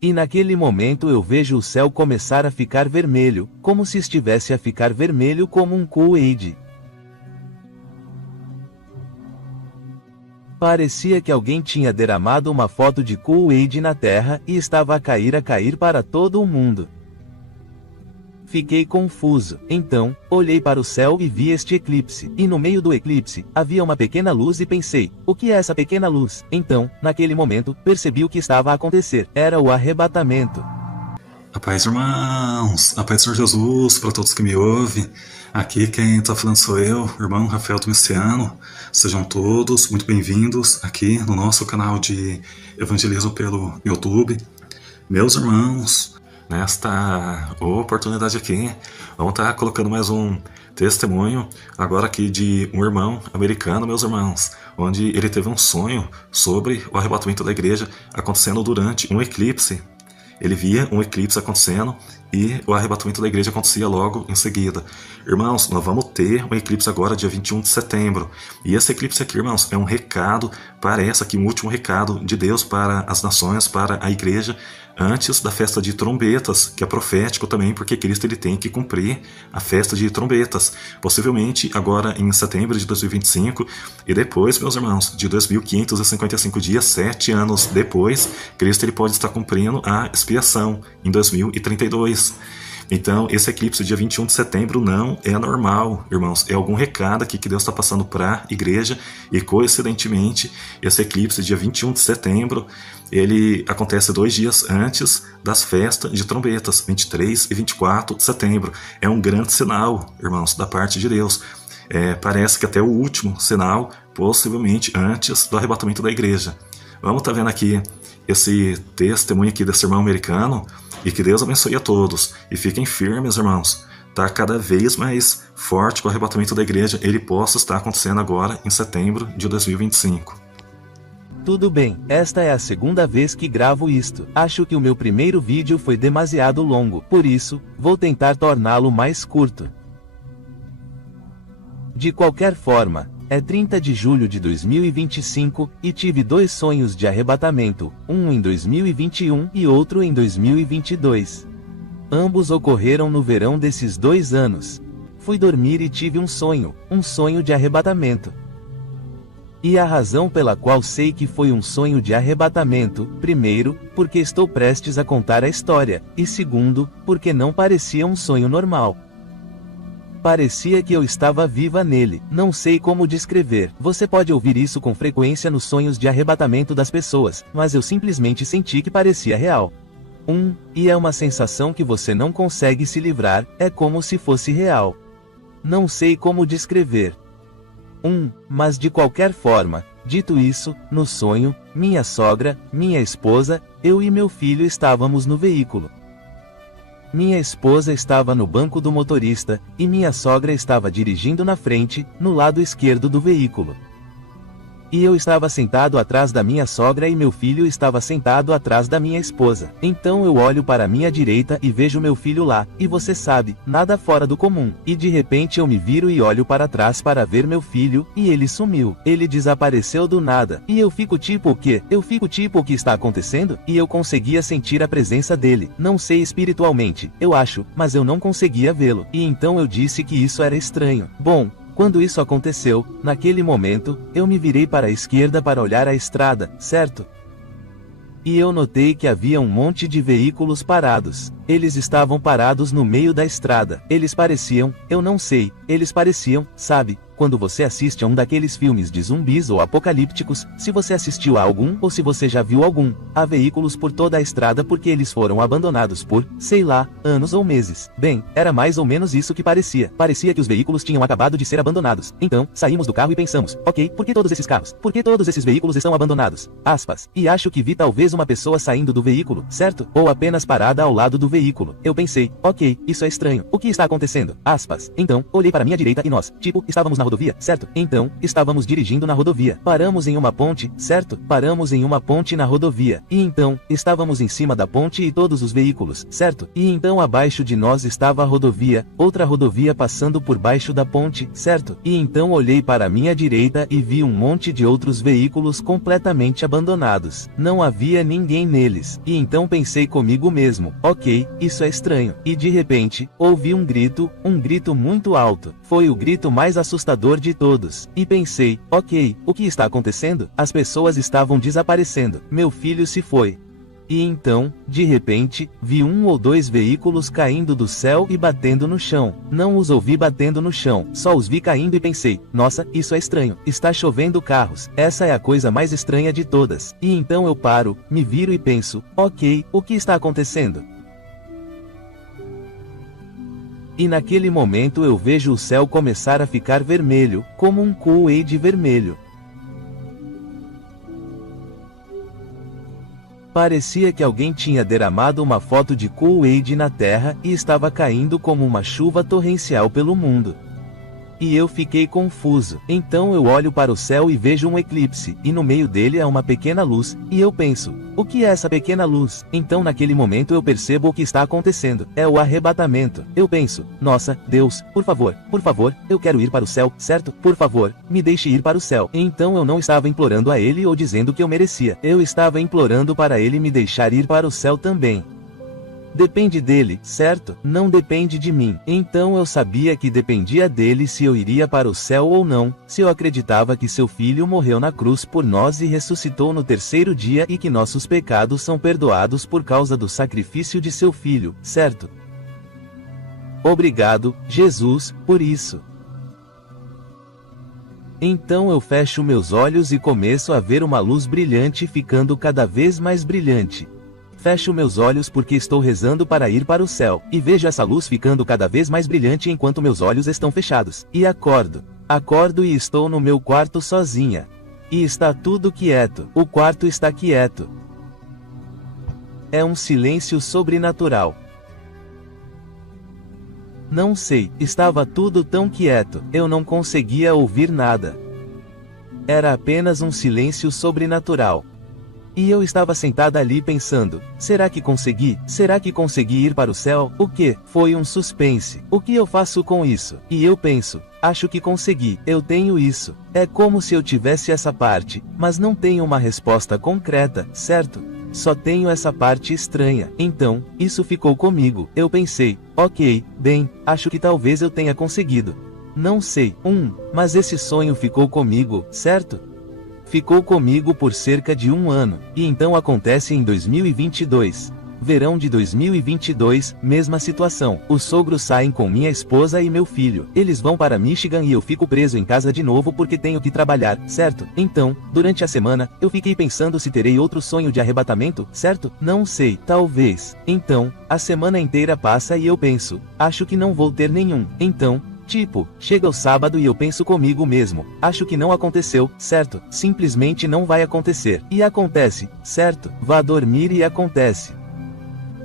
E naquele momento eu vejo o céu começar a ficar vermelho, como se estivesse a ficar vermelho como um Kool-Aid. Parecia que alguém tinha derramado uma foto de Kool-Aid na terra e estava a cair para todo o mundo. Fiquei confuso. Então, olhei para o céu e vi este eclipse. E no meio do eclipse, havia uma pequena luz e pensei, o que é essa pequena luz? Então, naquele momento, percebi o que estava a acontecer. Era o arrebatamento. A paz, irmãos! A paz do Senhor Jesus para todos que me ouvem. Aqui quem está falando sou eu, irmão Rafael Domiciano. Sejam todos muito bem-vindos aqui no nosso canal de evangelismo pelo YouTube. Meus irmãos, nesta oportunidade aqui, vamos estar colocando mais um testemunho agora aqui de um irmão americano, meus irmãos, onde ele teve um sonho sobre o arrebatamento da igreja acontecendo durante um eclipse. Ele via um eclipse acontecendo e o arrebatamento da igreja acontecia logo em seguida. Irmãos, nós vamos ter um eclipse agora, dia 21 de setembro. E esse eclipse aqui, irmãos, é um recado, parece aqui um último recado de Deus para as nações, para a igreja, antes da festa de trombetas, que é profético também, porque Cristo ele tem que cumprir a festa de trombetas. Possivelmente agora em setembro de 2025, e depois, meus irmãos, de 2555 dias, 7 anos depois, Cristo ele pode estar cumprindo a expiação em 2032. Então, esse eclipse dia 21 de setembro não é normal, irmãos. É algum recado aqui que Deus está passando para a igreja. E, coincidentemente, esse eclipse dia 21 de setembro, ele acontece 2 dias antes das festas de trombetas, 23 e 24 de setembro. É um grande sinal, irmãos, da parte de Deus. Parece que até o último sinal, possivelmente antes do arrebatamento da igreja. Vamos estar vendo aqui esse testemunho aqui desse irmão americano. E que Deus abençoe a todos. E fiquem firmes, irmãos. Está cada vez mais forte que o arrebatamento da igreja. Ele possa estar acontecendo agora em setembro de 2025. Tudo bem, esta é a segunda vez que gravo isto. Acho que o meu primeiro vídeo foi demasiado longo. Por isso, vou tentar torná-lo mais curto. De qualquer forma, é 30 de julho de 2025, e tive 2 sonhos de arrebatamento, um em 2021 e outro em 2022. Ambos ocorreram no verão desses 2 anos. Fui dormir e tive um sonho de arrebatamento. E a razão pela qual sei que foi um sonho de arrebatamento, primeiro, porque estou prestes a contar a história, e segundo, porque não parecia um sonho normal. Parecia que eu estava viva nele, não sei como descrever. Você pode ouvir isso com frequência nos sonhos de arrebatamento das pessoas, mas eu simplesmente senti que parecia real. E é uma sensação que você não consegue se livrar, é como se fosse real. Não sei como descrever. Mas de qualquer forma, dito isso, no sonho, minha sogra, minha esposa, eu e meu filho estávamos no veículo. Minha esposa estava no banco do motorista, e minha sogra estava dirigindo na frente, no lado esquerdo do veículo. E eu estava sentado atrás da minha sogra e meu filho estava sentado atrás da minha esposa. Então eu olho para a minha direita e vejo meu filho lá, e você sabe, nada fora do comum. E de repente eu me viro e olho para trás para ver meu filho, e ele sumiu. Ele desapareceu do nada. E eu fico tipo o quê? Eu fico tipo o que está acontecendo? E eu conseguia sentir a presença dele. Não sei espiritualmente, eu acho, mas eu não conseguia vê-lo. E então eu disse que isso era estranho. Bom, quando isso aconteceu, naquele momento, eu me virei para a esquerda para olhar a estrada, certo? E eu notei que havia um monte de veículos parados. Eles estavam parados no meio da estrada. Eles pareciam, eu não sei, eles pareciam, sabe, quando você assiste a um daqueles filmes de zumbis ou apocalípticos, se você assistiu a algum ou se você já viu algum, há veículos por toda a estrada porque eles foram abandonados por, sei lá, anos ou meses. Bem, era mais ou menos isso que parecia. Parecia que os veículos tinham acabado de ser abandonados. Então, saímos do carro e pensamos, ok, por que todos esses carros? Por que todos esses veículos estão abandonados? Aspas. E acho que vi talvez uma pessoa saindo do veículo, certo? Ou apenas parada ao lado do veículo. veículo. Eu pensei, ok, isso é estranho. O que está acontecendo? Aspas. Então, olhei para minha direita e nós, estávamos na rodovia, certo? Então, estávamos dirigindo na rodovia. Paramos em uma ponte, certo? Paramos em uma ponte na rodovia. E então, estávamos em cima da ponte e todos os veículos, certo? E então abaixo de nós estava a rodovia, outra rodovia passando por baixo da ponte, certo? E então olhei para minha direita e vi um monte de outros veículos completamente abandonados. Não havia ninguém neles. E então pensei comigo mesmo, ok, isso é estranho. E de repente, ouvi um grito muito alto. Foi o grito mais assustador de todos. E pensei, ok, o que está acontecendo? As pessoas estavam desaparecendo. Meu filho se foi. E então, de repente, vi 1 ou 2 veículos caindo do céu e batendo no chão. Não os ouvi batendo no chão, só os vi caindo e pensei, nossa, isso é estranho, está chovendo carros, essa é a coisa mais estranha de todas. E então eu paro, me viro e penso, ok, o que está acontecendo? E naquele momento eu vejo o céu começar a ficar vermelho, como um Kool-Aid vermelho. Parecia que alguém tinha derramado uma foto de Kool-Aid na terra e estava caindo como uma chuva torrencial pelo mundo. E eu fiquei confuso. Então eu olho para o céu e vejo um eclipse, e no meio dele há uma pequena luz, e eu penso, o que é essa pequena luz? Então naquele momento eu percebo o que está acontecendo, é o arrebatamento. Eu penso, nossa, Deus, por favor, eu quero ir para o céu, certo? Por favor, me deixe ir para o céu. Então eu não estava implorando a ele ou dizendo que eu merecia, eu estava implorando para ele me deixar ir para o céu também. Depende dele, certo? Não depende de mim. Então eu sabia que dependia dele se eu iria para o céu ou não, se eu acreditava que seu filho morreu na cruz por nós e ressuscitou no 3º dia e que nossos pecados são perdoados por causa do sacrifício de seu filho, certo? Obrigado, Jesus, por isso. Então eu fecho meus olhos e começo a ver uma luz brilhante ficando cada vez mais brilhante. Fecho meus olhos porque estou rezando para ir para o céu, e vejo essa luz ficando cada vez mais brilhante enquanto meus olhos estão fechados. E acordo. Acordo e estou no meu quarto sozinha. E está tudo quieto. O quarto está quieto. É um silêncio sobrenatural. Não sei, estava tudo tão quieto, eu não conseguia ouvir nada. Era apenas um silêncio sobrenatural. E eu estava sentada ali pensando, será que consegui? Será que consegui ir para o céu? O que? Foi um suspense. O que eu faço com isso? E eu penso, acho que consegui, eu tenho isso. É como se eu tivesse essa parte, mas não tenho uma resposta concreta, certo? Só tenho essa parte estranha. Então, isso ficou comigo. Eu pensei, ok, bem, acho que talvez eu tenha conseguido. Não sei, mas esse sonho ficou comigo, certo? Ficou comigo por cerca de 1 ano, e então acontece em 2022. Verão de 2022, mesma situação. Os sogros saem com minha esposa e meu filho. Eles vão para Michigan e eu fico preso em casa de novo porque tenho que trabalhar, certo? Então, durante a semana, eu fiquei pensando se terei outro sonho de arrebatamento, certo? Não sei, talvez. Então, a semana inteira passa e eu penso, acho que não vou ter nenhum. Então, chega o sábado e eu penso comigo mesmo, acho que não aconteceu, certo? Simplesmente não vai acontecer. E acontece, certo? Vá dormir e acontece.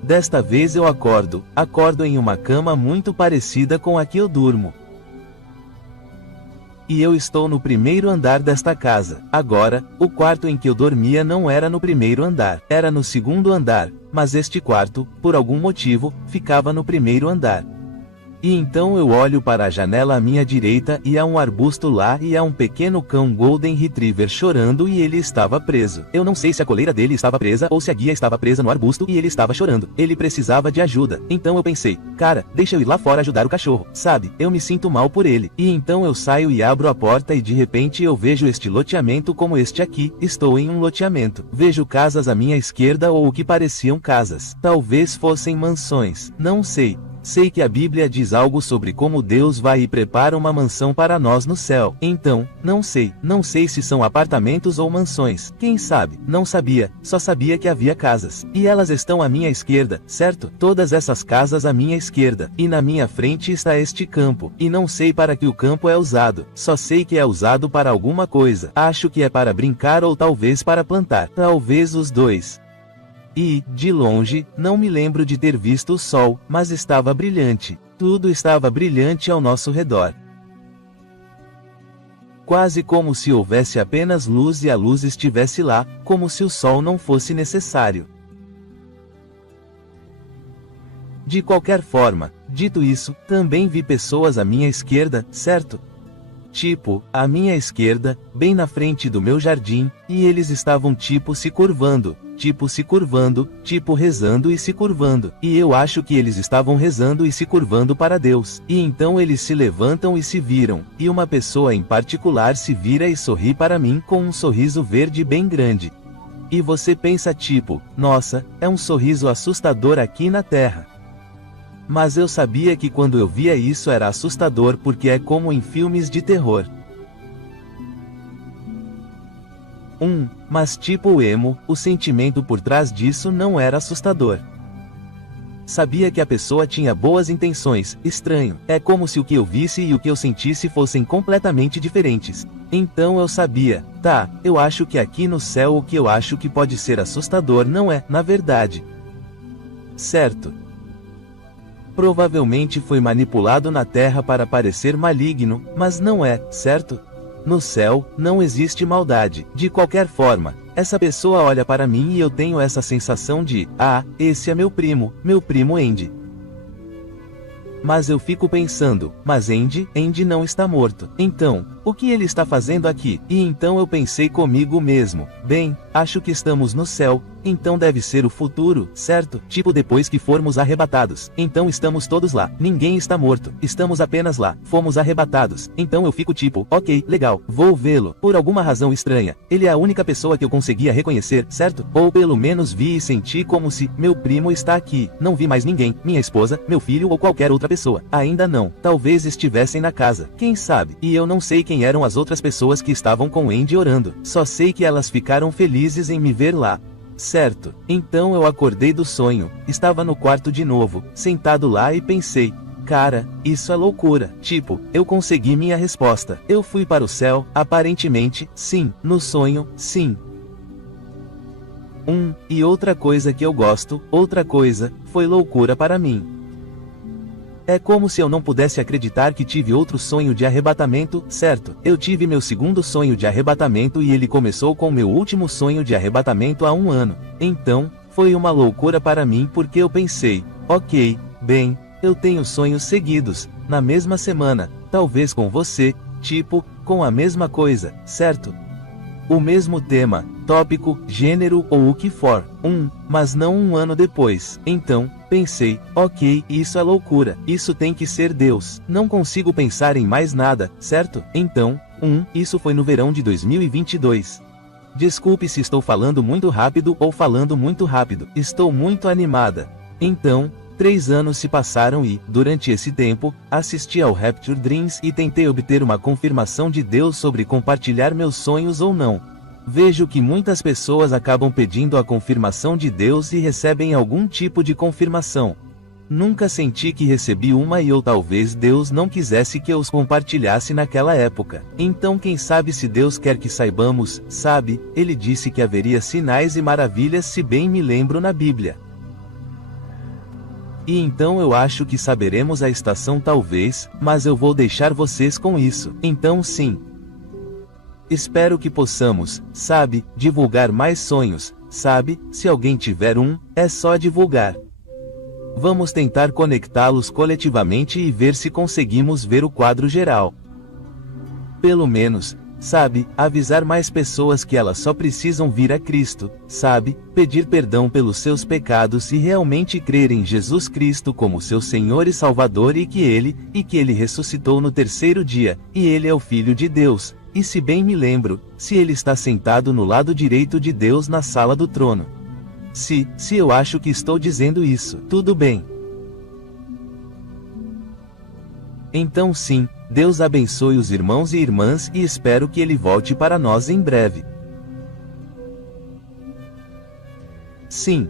Desta vez eu acordo em uma cama muito parecida com a que eu durmo. E eu estou no 1º andar desta casa. Agora, o quarto em que eu dormia não era no 1º andar, era no 2º andar, mas este quarto, por algum motivo, ficava no 1º andar. E então eu olho para a janela à minha direita e há um arbusto lá e há um pequeno cão Golden Retriever chorando e ele estava preso. Eu não sei se a coleira dele estava presa ou se a guia estava presa no arbusto e ele estava chorando. Ele precisava de ajuda. Então eu pensei, cara, deixa eu ir lá fora ajudar o cachorro, sabe? Eu me sinto mal por ele. E então eu saio e abro a porta e de repente eu vejo este loteamento como este aqui. Estou em um loteamento. Vejo casas à minha esquerda ou o que pareciam casas. Talvez fossem mansões. Não sei. Sei que a Bíblia diz algo sobre como Deus vai e prepara uma mansão para nós no céu. Então, não sei se são apartamentos ou mansões. Quem sabe? Não sabia, só sabia que havia casas. E elas estão à minha esquerda, certo? Todas essas casas à minha esquerda. E na minha frente está este campo. E não sei para que o campo é usado. Só sei que é usado para alguma coisa. Acho que é para brincar ou talvez para plantar. Talvez os dois. E, de longe, não me lembro de ter visto o sol, mas estava brilhante. Tudo estava brilhante ao nosso redor. Quase como se houvesse apenas luz e a luz estivesse lá, como se o sol não fosse necessário. De qualquer forma, dito isso, também vi pessoas à minha esquerda, certo? Tipo, à minha esquerda, bem na frente do meu jardim, e eles estavam tipo se curvando, tipo rezando e se curvando, e eu acho que eles estavam rezando e se curvando para Deus, e então eles se levantam e se viram, e uma pessoa em particular se vira e sorri para mim com um sorriso verde bem grande. E você pensa tipo, nossa, é um sorriso assustador aqui na Terra. Mas eu sabia que quando eu via isso era assustador porque é como em filmes de terror. Mas tipo emo, o sentimento por trás disso não era assustador. Sabia que a pessoa tinha boas intenções, estranho, é como se o que eu visse e o que eu sentisse fossem completamente diferentes. Então eu sabia, tá, eu acho que aqui no céu o que eu acho que pode ser assustador não é, na verdade. Certo. Provavelmente foi manipulado na Terra para parecer maligno, mas não é, certo? No céu, não existe maldade. De qualquer forma, essa pessoa olha para mim e eu tenho essa sensação de, esse é meu primo Andy. Mas eu fico pensando, mas Andy não está morto. Então, o que ele está fazendo aqui? E então eu pensei comigo mesmo, bem, acho que estamos no céu, então deve ser o futuro, certo? Tipo depois que formos arrebatados. Então estamos todos lá, ninguém está morto, estamos apenas lá, fomos arrebatados. Então eu fico tipo, ok, legal, vou vê-lo. Por alguma razão estranha, ele é a única pessoa que eu conseguia reconhecer, certo? Ou pelo menos vi e senti como se, meu primo está aqui. Não vi mais ninguém, minha esposa, meu filho ou qualquer outra pessoa. Ainda não, talvez estivessem na casa, quem sabe? E eu não sei quem eram as outras pessoas que estavam com Andy orando. Só sei que elas ficaram felizes em me ver lá. Certo, então eu acordei do sonho, estava no quarto de novo, sentado lá e pensei, cara, isso é loucura, tipo, eu consegui minha resposta, eu fui para o céu, aparentemente, sim, no sonho, sim. E outra coisa que eu gosto, foi loucura para mim. É como se eu não pudesse acreditar que tive outro sonho de arrebatamento, certo? Eu tive meu segundo sonho de arrebatamento e ele começou com meu último sonho de arrebatamento há 1 ano. Então, foi uma loucura para mim porque eu pensei, ok, bem, eu tenho sonhos seguidos, na mesma semana, talvez com você, tipo, com a mesma coisa, certo? O mesmo tema, tópico, gênero ou o que for, mas não 1 ano depois. Então, pensei, ok, isso é loucura, isso tem que ser Deus. Não consigo pensar em mais nada, certo? Então, isso foi no verão de 2022. Desculpe se estou falando muito rápido ou falando muito rápido, estou muito animada. Então, 3 anos se passaram e, durante esse tempo, assisti ao Rapture Dreams e tentei obter uma confirmação de Deus sobre compartilhar meus sonhos ou não. Vejo que muitas pessoas acabam pedindo a confirmação de Deus e recebem algum tipo de confirmação. Nunca senti que recebi uma ou talvez Deus não quisesse que eu os compartilhasse naquela época. Então quem sabe se Deus quer que saibamos, sabe, ele disse que haveria sinais e maravilhas se bem me lembro na Bíblia. E então eu acho que saberemos a estação talvez, mas eu vou deixar vocês com isso, então sim. Espero que possamos, sabe, divulgar mais sonhos, sabe, se alguém tiver é só divulgar. Vamos tentar conectá-los coletivamente e ver se conseguimos ver o quadro geral. Pelo menos, sabe, avisar mais pessoas que elas só precisam vir a Cristo, sabe, pedir perdão pelos seus pecados e realmente crer em Jesus Cristo como seu Senhor e Salvador e que Ele ressuscitou no 3º dia, e Ele é o Filho de Deus, e se bem me lembro, se Ele está sentado no lado direito de Deus na sala do trono. Se eu acho que estou dizendo isso, tudo bem. Então sim, Deus abençoe os irmãos e irmãs e espero que Ele volte para nós em breve. Sim.